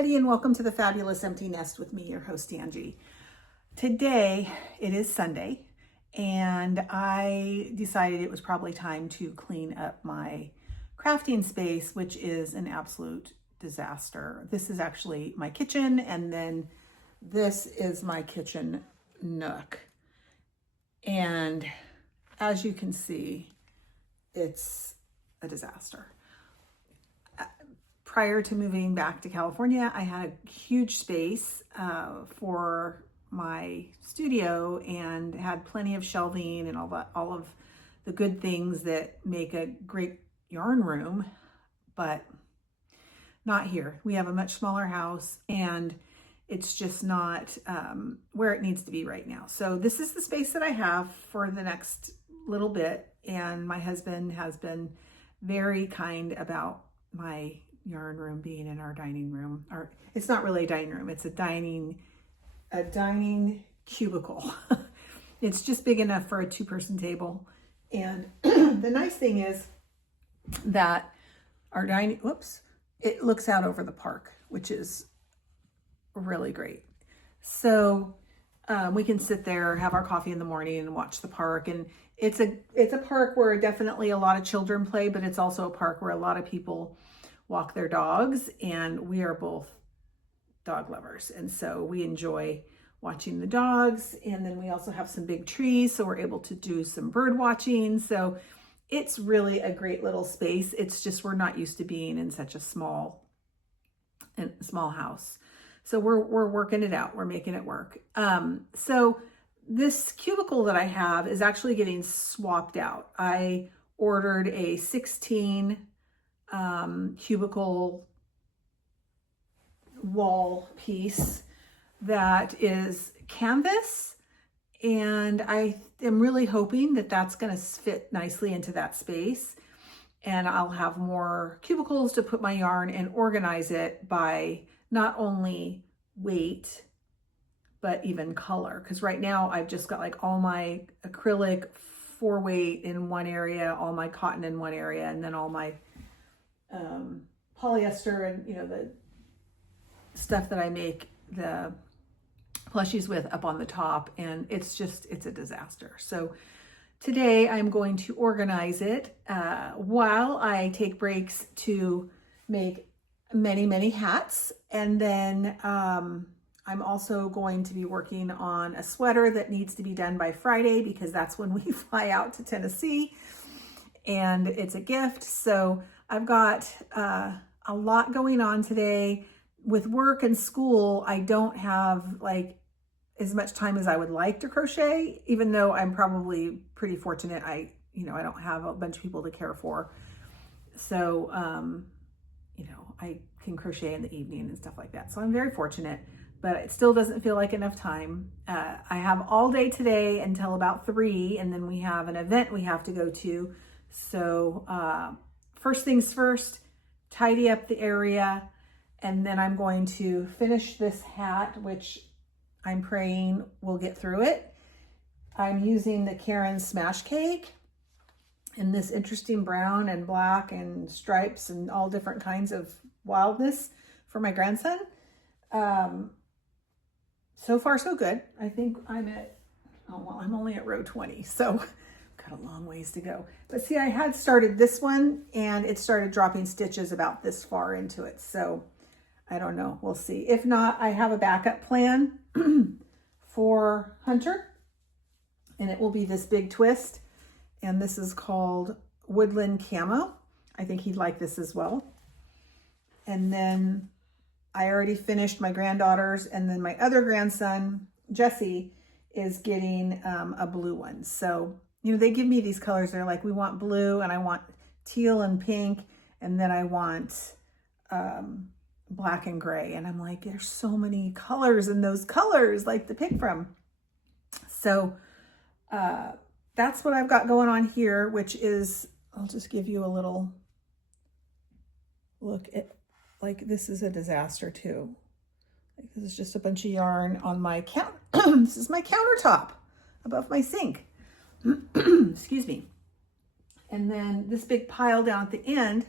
everybody, and welcome to the Fabulous Empty Nest with me, your host, Angie. Today, it is Sunday, and I decided it was probably time to clean up my crafting space, which is an absolute disaster. This is actually my kitchen, and then this is my kitchen nook. And as you can see, it's a disaster. Prior to moving back to California, I had a huge space for my studio and had plenty of shelving and all of the good things that make a great yarn room, but not here. We have a much smaller house and it's just not where it needs to be right now. So this is the space that I have for the next little bit, and my husband has been very kind about my yarn room being in our dining room. Or it's not really a dining room, it's a dining cubicle. It's just big enough for a two-person table. And the nice thing is that our it looks out over the park, which is really great. So we can sit there, have our coffee in the morning and watch the park. And it's a park where definitely a lot of children play, but it's also a park where a lot of people walk their dogs, and we are both dog lovers. And so we enjoy watching the dogs. And then we also have some big trees, so we're able to do some bird watching. So it's really a great little space. It's just, we're not used to being in such a small house. So we're working it out. We're making it work. So this cubicle that I have is actually getting swapped out. I ordered a 16 cubicle wall piece that is canvas, and I am really hoping that that's going to fit nicely into that space, and I'll have more cubicles to put my yarn and organize it by not only weight but even color, because right now I've just got like all my acrylic 4-weight in one area, all my cotton in one area, and then all my polyester and the stuff that I make the plushies with up on the top, and it's a disaster. So today I'm going to organize it while I take breaks to make many hats, and then I'm also going to be working on a sweater that needs to be done by Friday, because that's when we fly out to Tennessee, and it's a gift. So I've got a lot going on today. With work and school, I don't have like as much time as I would like to crochet, even though I'm probably pretty fortunate. I don't have a bunch of people to care for. So, I can crochet in the evening and stuff like that. So I'm very fortunate, but it still doesn't feel like enough time. I have all day today until about 3, and then we have an event we have to go to. So first things first, tidy up the area, and then I'm going to finish this hat, which I'm praying we'll get through it. I'm using the Karen Smash Cake in this interesting brown and black and stripes and all different kinds of wildness for my grandson. So far so good. I think I'm only at row 20, so got a long ways to go. But see, I had started this one and it started dropping stitches about this far into it. So I don't know, we'll see. If not, I have a backup plan for Hunter, and it will be this big twist. And this is called Woodland Camo. I think he'd like this as well. And then I already finished my granddaughter's, and then my other grandson, Jesse, is getting a blue one. So, they give me these colors. They're like, we want blue, and I want teal and pink, and then I want black and gray. And I'm like, there's so many colors in those colors, like to pick from. So that's what I've got going on here, which is, I'll just give you a little look at, like, this is a disaster too. Like, this is just a bunch of yarn on my this is my countertop above my sink. Excuse me. And then this big pile down at the end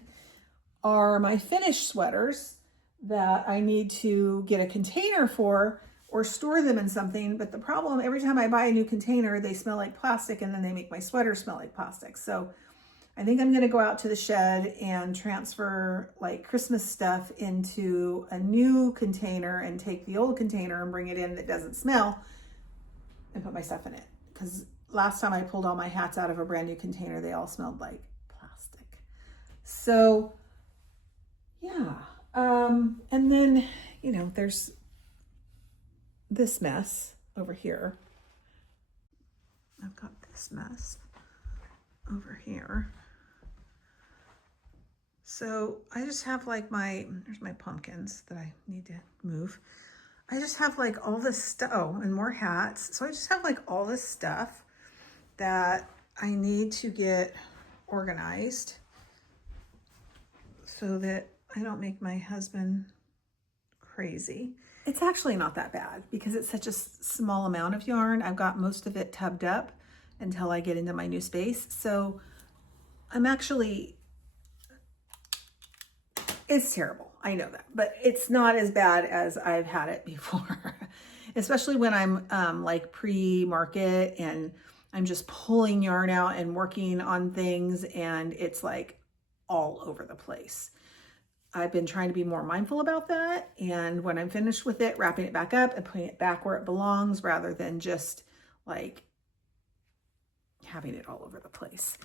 are my finished sweaters that I need to get a container for or store them in something. But the problem, every time I buy a new container, they smell like plastic, and then they make my sweater smell like plastic. So I think I'm going to go out to the shed and transfer like Christmas stuff into a new container and take the old container and bring it in that doesn't smell and put my stuff in it. Because last time I pulled all my hats out of a brand new container, they all smelled like plastic. So yeah. And then, you know, there's this mess over here. I've got this mess over here. So I just have like there's my pumpkins that I need to move. I just have like all this stuff, oh, and more hats. So I just have like all this stuff that I need to get organized so that I don't make my husband crazy. It's actually not that bad because it's such a small amount of yarn. I've got most of it tubbed up until I get into my new space. So I'm actually, it's terrible. I know that, but it's not as bad as I've had it before, especially when I'm like pre-market and I'm just pulling yarn out and working on things and it's like all over the place. I've been trying to be more mindful about that. And when I'm finished with it, wrapping it back up and putting it back where it belongs rather than just like having it all over the place.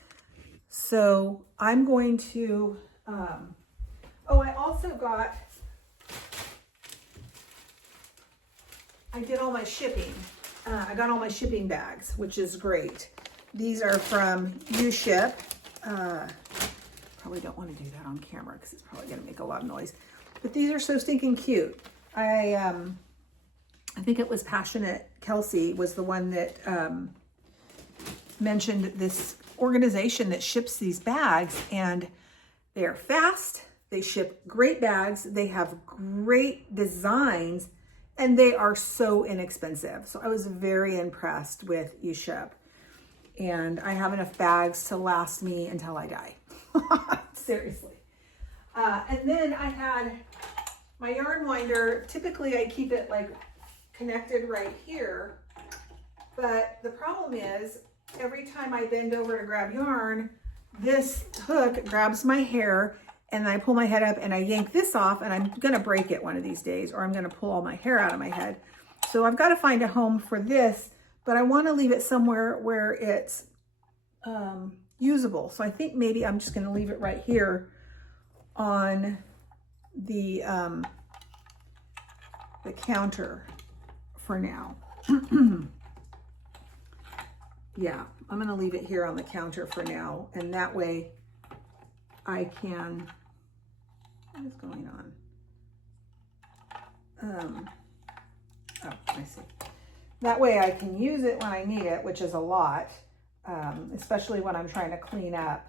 So I'm going to, oh, I also I did all my shipping. I got all my shipping bags, which is great. These are from UShip. Probably don't want to do that on camera because it's probably going to make a lot of noise. But these are so stinking cute. I think it was Passionate Kelsey was the one that mentioned this organization that ships these bags, and they are fast. They ship great bags. They have great designs, and they are so inexpensive. So I was very impressed with UShip, and I have enough bags to last me until I die. Seriously. And then I had my yarn winder. Typically I keep it like connected right here, but the problem is every time I bend over to grab yarn, this hook grabs my hair and I pull my head up and I yank this off, and I'm gonna break it one of these days, or I'm gonna pull all my hair out of my head. So I've got to find a home for this, but I want to leave it somewhere where it's usable. So I think maybe I'm just going to leave it right here on the counter for now. Yeah, I'm going to leave it here on the counter for now, and that way I can, what is going on? Oh, I see. That way I can use it when I need it, which is a lot. Especially when I'm trying to clean up.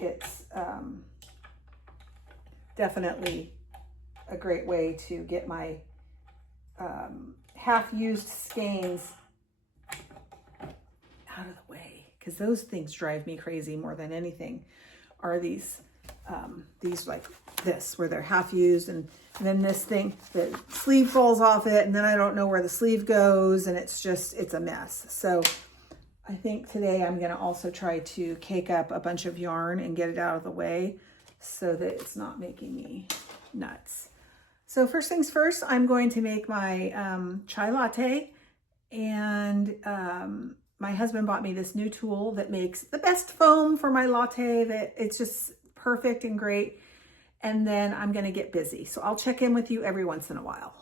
It's definitely a great way to get my half-used skeins out of the way, because those things drive me crazy more than anything, are these like this, where they're half used, and then this thing, the sleeve falls off it, and then I don't know where the sleeve goes, and it's a mess. So I think today I'm going to also try to cake up a bunch of yarn and get it out of the way so that it's not making me nuts. So first things first, I'm going to make my chai latte, and my husband bought me this new tool that makes the best foam for my latte, that it's just perfect and great. And then I'm going to get busy. So I'll check in with you every once in a while.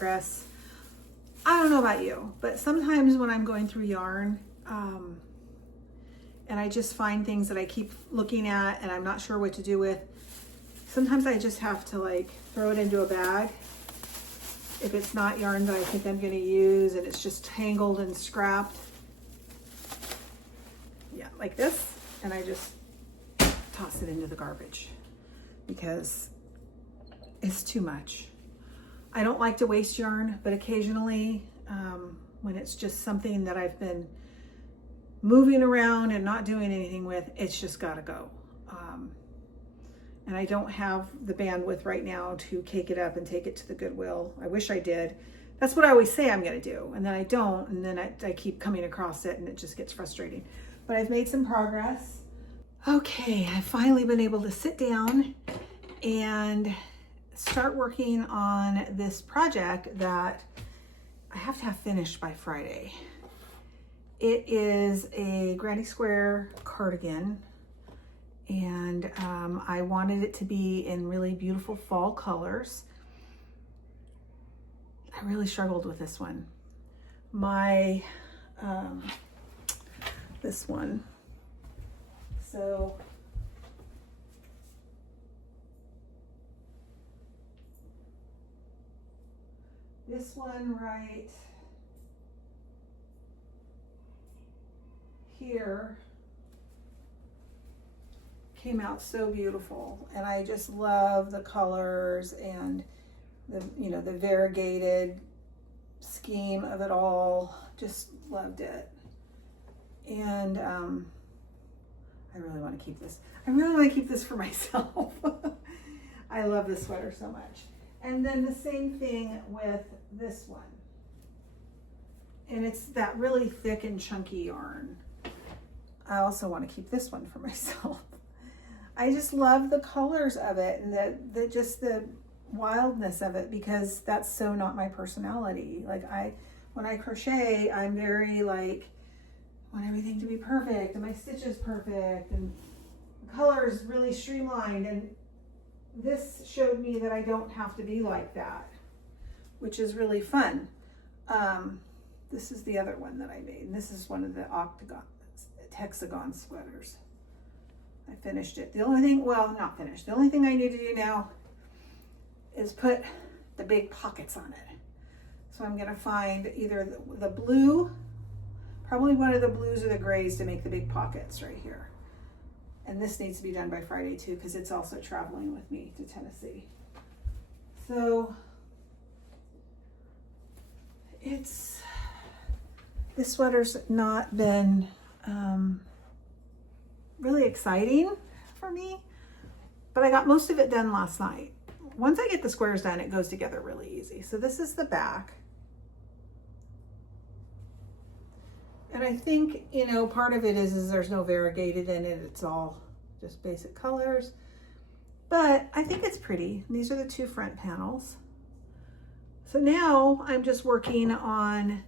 progress. I don't know about you, but sometimes when I'm going through yarn, and I just find things that I keep looking at and I'm not sure what to do with, sometimes I just have to like throw it into a bag if it's not yarn that I think I'm going to use and it's just tangled and scrapped. Yeah, like this, and I just toss it into the garbage because it's too much. I don't like to waste yarn, but occasionally when it's just something that I've been moving around and not doing anything with, it's just got to go. And I don't have the bandwidth right now to cake it up and take it to the Goodwill. I wish I did. That's what I always say I'm going to do, and then I don't, and then I keep coming across it and it just gets frustrating. But I've made some progress. Okay, I've finally been able to sit down and start working on this project that I have to have finished by Friday. It is a granny square cardigan, and I wanted it to be in really beautiful fall colors. I really struggled with this one. This one. So this one right here came out so beautiful, and I just love the colors and the, you know, the variegated scheme of it all. Just loved it. And I really want to keep this. I really want to keep this for myself. I love this sweater so much. And then the same thing with this one. And it's that really thick and chunky yarn. I also want to keep this one for myself. I just love the colors of it and the just the wildness of it, because that's so not my personality. Like when I crochet, I'm very like, I want everything to be perfect and my stitches perfect and the colors really streamlined, and this showed me that I don't have to be like that, which is really fun. This is the other one that I made, and this is one of the hexagon sweaters. I finished it. The only thing, well, not finished. The only thing I need to do now is put the big pockets on it. So I'm gonna find either the blue, probably one of the blues or the grays to make the big pockets right here. And this needs to be done by Friday too, because it's also traveling with me to Tennessee. So this sweater's not been really exciting for me, but I got most of it done last night. Once I get the squares done, it goes together really easy. So this is the back. And I think, you know, part of it is there's no variegated in it. It's all just basic colors, but I think it's pretty. These are the two front panels. So now I'm just working on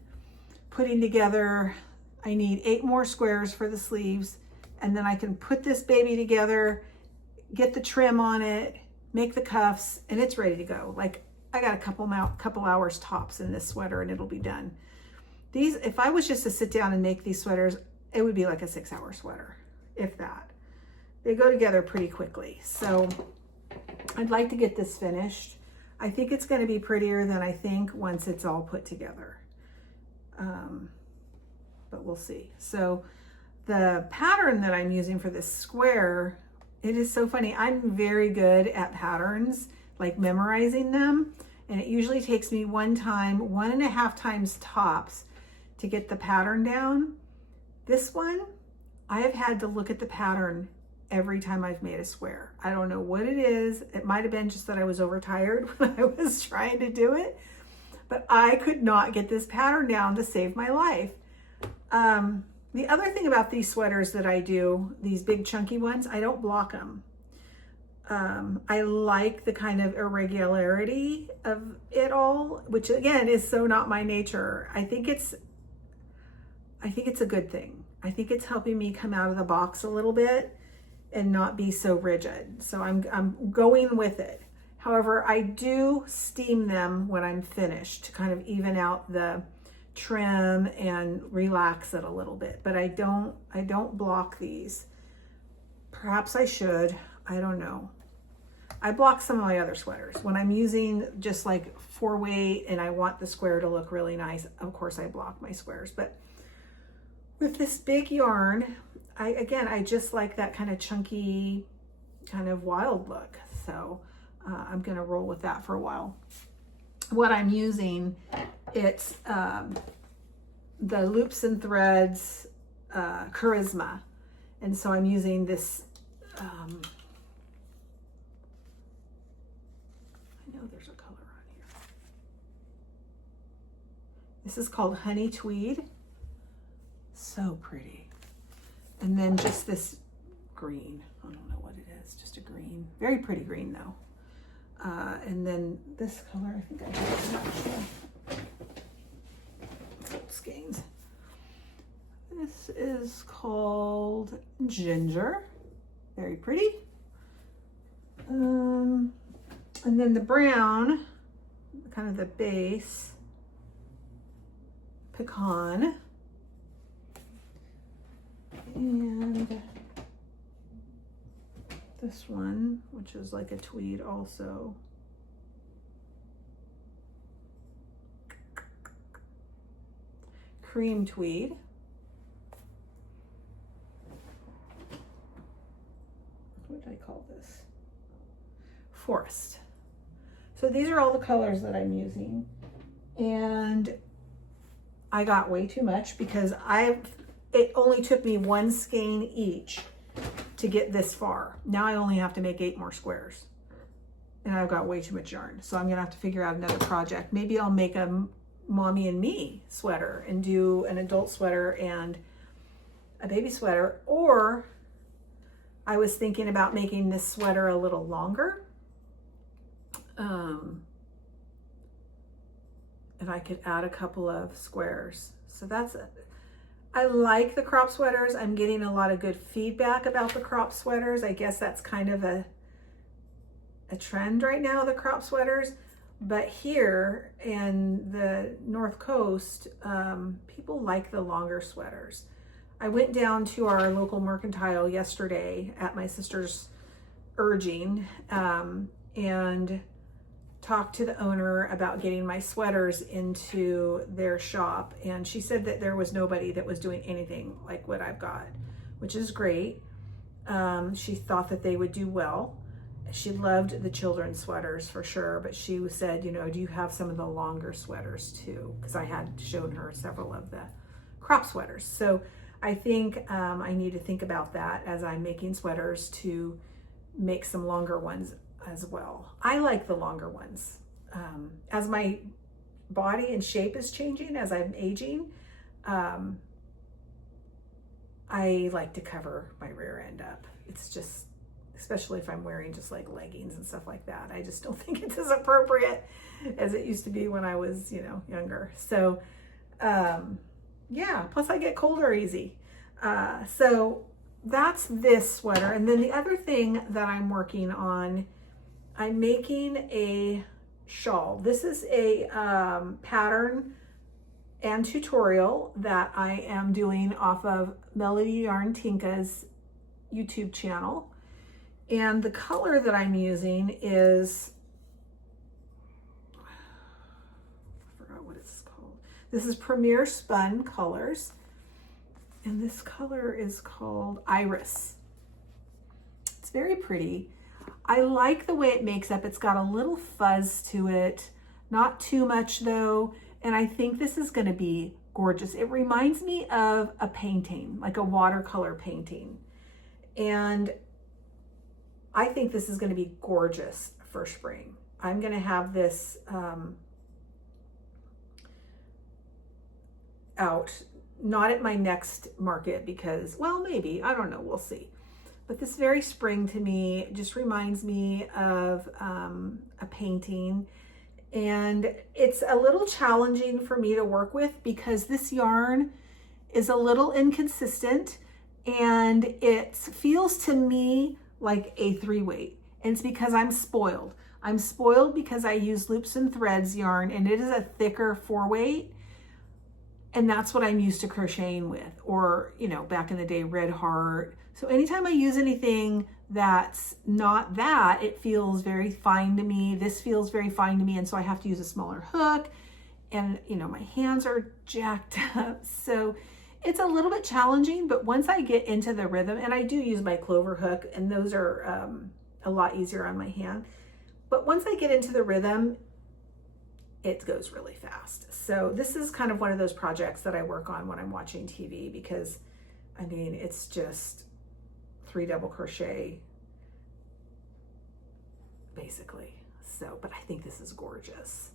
putting together, I need 8 more squares for the sleeves, and then I can put this baby together, get the trim on it, make the cuffs, and it's ready to go. Like, I got a couple hours tops in this sweater and it'll be done. These, if I was just to sit down and make these sweaters, it would be like a 6-hour sweater, if that. They go together pretty quickly. So I'd like to get this finished. I think it's gonna be prettier than I think once it's all put together. But we'll see. So the pattern that I'm using for this square, it is so funny. I'm very good at patterns, like memorizing them. And it usually takes me 1.5 times tops to get the pattern down. This one, I have had to look at the pattern every time I've made a square. I don't know what it is. It might've been just that I was overtired when I was trying to do it, but I could not get this pattern down to save my life. The other thing about these sweaters that I do, these big chunky ones, I don't block them. I like the kind of irregularity of it all, which again is so not my nature. I think it's a good thing. I think it's helping me come out of the box a little bit and not be so rigid. So I'm going with it. However, I do steam them when I'm finished to kind of even out the trim and relax it a little bit, but I don't block these. Perhaps I should, I don't know. I block some of my other sweaters. When I'm using just like 4-weight and I want the square to look really nice, of course I block my squares. But with this big yarn, I just like that kind of chunky, kind of wild look. So I'm gonna roll with that for a while. What I'm using, it's the Loops and Threads Charisma. And so I'm using this, I know there's a color on here. This is called Honey Tweed. So pretty. And then just this green. I don't know what it is, just a green. Very pretty green though. And then this color, I think I have it, I'm not sure. Skeins. This is called Ginger. Very pretty. And then the brown, kind of the base, Pecan. And this one, which is like a tweed also. Cream tweed. What did I call this? Forest. So these are all the colors that I'm using. And I got way too much because it only took me 1 skein each to get this far. Now I only have to make 8 more squares. And I've got way too much yarn. So I'm gonna have to figure out another project. Maybe I'll make a mommy and me sweater and do an adult sweater and a baby sweater. Or I was thinking about making this sweater a little longer. And I could add a couple of squares. So that's it. I like the crop sweaters. I'm getting a lot of good feedback about the crop sweaters. I guess that's kind of a trend right now, the crop sweaters. But here in the North Coast, people like the longer sweaters. I went down to our local mercantile yesterday at my sister's urging and talked to the owner about getting my sweaters into their shop. And she said that there was nobody that was doing anything like what I've got, which is great. She thought that they would do well. She loved the children's sweaters for sure, but she said, you know, do you have some of the longer sweaters too? Because I had shown her several of the crop sweaters. So I think I need to think about that as I'm making sweaters to make some longer ones as well. I like the longer ones. As my body and shape is changing, as I'm aging, I like to cover my rear end up. It's just, especially if I'm wearing just like leggings and stuff like that, I just don't think it's as appropriate as it used to be when I was, you know, younger. So yeah, plus I get colder easy. So that's this sweater. And then the other thing that I'm working on, I'm making a shawl. This is a pattern and tutorial that I am doing off of Melody Yarn TInka's YouTube channel. And the color that I'm using is, I forgot what it's called. This is Premier Spun Colors. And this color is called Iris. It's very pretty. I like the way it makes up. It's got a little fuzz to it, not too much though. And I think this is gonna be gorgeous. It reminds me of a painting, like a watercolor painting. And I think this is gonna be gorgeous for spring. I'm gonna have this out, not at my next market because, well, maybe, I don't know, we'll see. But this very spring to me just reminds me of a painting. And it's a little challenging for me to work with because this yarn is a little inconsistent and it feels to me like a 3-weight. And it's because I'm spoiled. I'm spoiled because I use Loops and Threads yarn, and it is a thicker 4-weight, and that's what I'm used to crocheting with, or, you know, back in the day, Red Heart. So anytime I use anything that's not that, it feels very fine to me. This feels very fine to me, and so I have to use a smaller hook, and, you know, my hands are jacked up. So it's a little bit challenging, but once I get into the rhythm, and I do use my clover hook, and those are a lot easier on my hand. But once I get into the rhythm, it goes really fast. So this is kind of one of those projects that I work on when I'm watching TV, because I mean, it's just 3 double crochet basically. So, but I think this is gorgeous.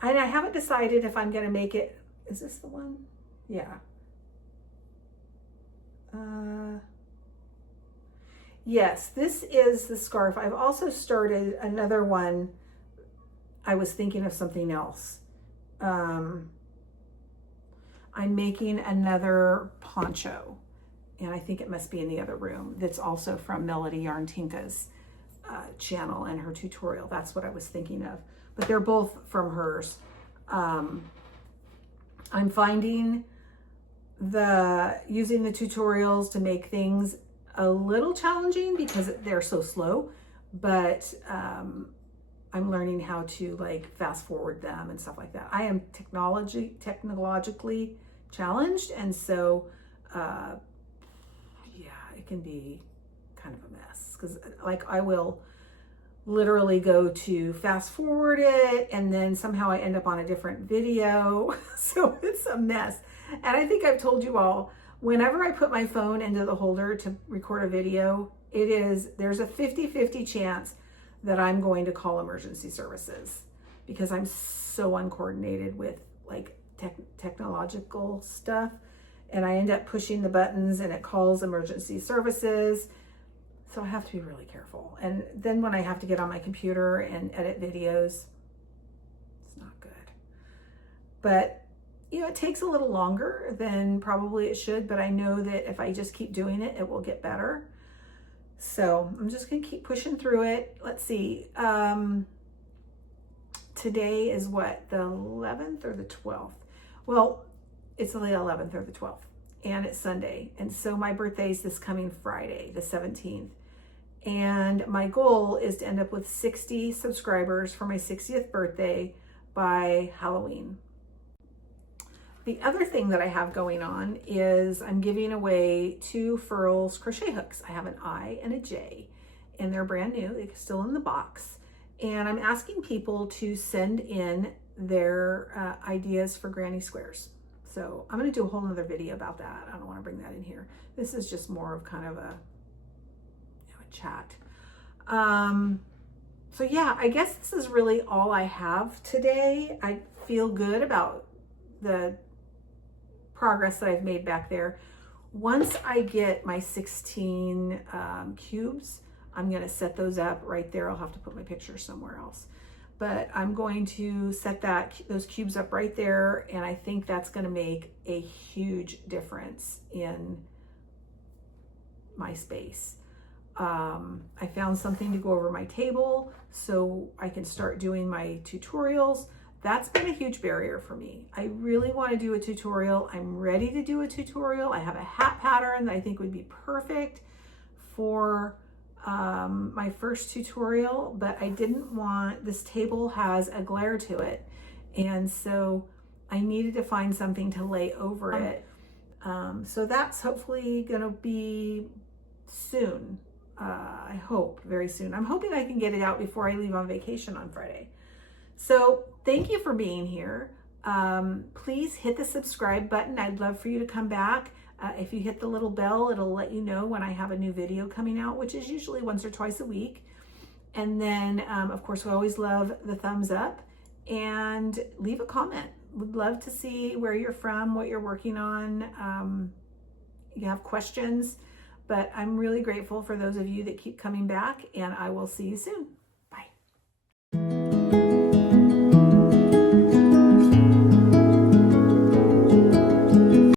And I haven't decided if I'm gonna make it, is this the one? Yeah. Yes, this is the scarf. I've also started another one. I was thinking of something else. I'm making another poncho, and I think it must be in the other room. That's also from Melody Yarn TInka's channel and her tutorial. That's what I was thinking of. But they're both from hers. I'm finding using the tutorials to make things a little challenging because they're so slow, but I'm learning how to like fast forward them and stuff like that. I am technologically challenged, and so yeah, it can be kind of a mess, because like I will literally go to fast forward it, and then somehow I end up on a different video. So it's a mess. And I think I've told you all, whenever I put my phone into the holder to record a video, there's a 50-50 chance that I'm going to call emergency services, because I'm so uncoordinated with like technological stuff, and I end up pushing the buttons and it calls emergency services. So I have to be really careful. And then when I have to get on my computer and edit videos, it's not good. But, you know, it takes a little longer than probably it should, but I know that if I just keep doing it, it will get better. So I'm just gonna keep pushing through it. Let's see, today is what, the 11th or the 12th? Well, it's the 11th or the 12th, and it's Sunday. And so my birthday is this coming Friday, the 17th. And my goal is to end up with 60 subscribers for my 60th birthday by Halloween. The other thing that I have going on is I'm giving away 2 Furls crochet hooks. I have an I and a J, and they're brand new. They're still in the box. And I'm asking people to send in their ideas for granny squares. So I'm going to do a whole nother video about that. I don't want to bring that in here. This is just more of kind of a chat. So yeah, I guess this is really all I have today. I feel good about the progress that I've made back there. Once I get my 16 cubes, I'm going to set those up right there. I'll have to put my picture somewhere else, but I'm going to set those cubes up right there, and I think that's going to make a huge difference in my space. I found something to go over my table so I can start doing my tutorials. That's been a huge barrier for me. I really want to do a tutorial. I'm ready to do a tutorial. I have a hat pattern that I think would be perfect for my first tutorial, but I didn't want, this table has a glare to it, and so I needed to find something to lay over it. So that's hopefully gonna be soon. I hope very soon. I'm hoping I can get it out before I leave on vacation on Friday. So thank you for being here. Please hit the subscribe button. I'd love for you to come back. If you hit the little bell, it'll let you know when I have a new video coming out, which is usually once or twice a week. And then, of course, we always love the thumbs up, and leave a comment. Would love to see where you're from, what you're working on. You have questions, but I'm really grateful for those of you that keep coming back, and I will see you soon.